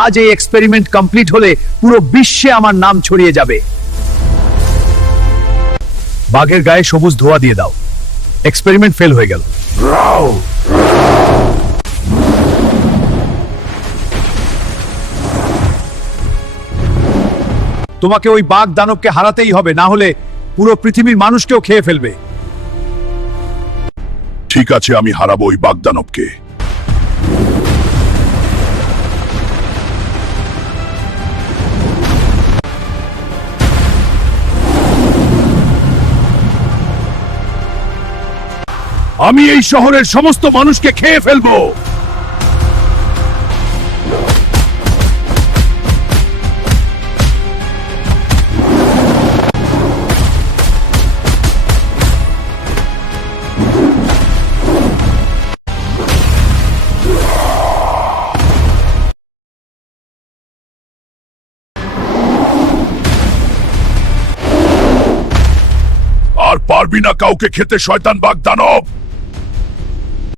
আজ এই experiment complete হলে পুরো বিশ্বে আমার নাম ছড়িয়ে যাবে। বাঘের গায়ে সবুজ ধোয়া দিয়ে দাও। এক্সপেরিমেন্ট ফেল হয়ে গেল। তোমাকে ওই বাঘ দানবকে হারাতেই হবে, না হলে পুরো পৃথিবীর মানুষকেও খেয়ে ফেলবে। ঠিক আছে, আমি হারাবো ওই বাঘ দানবকে। আমি এই শহরের সমস্ত মানুষকে খেয়ে ফেলবো। আর পারবি না কাউকে খেতে, শয়তান বাঘ দানব।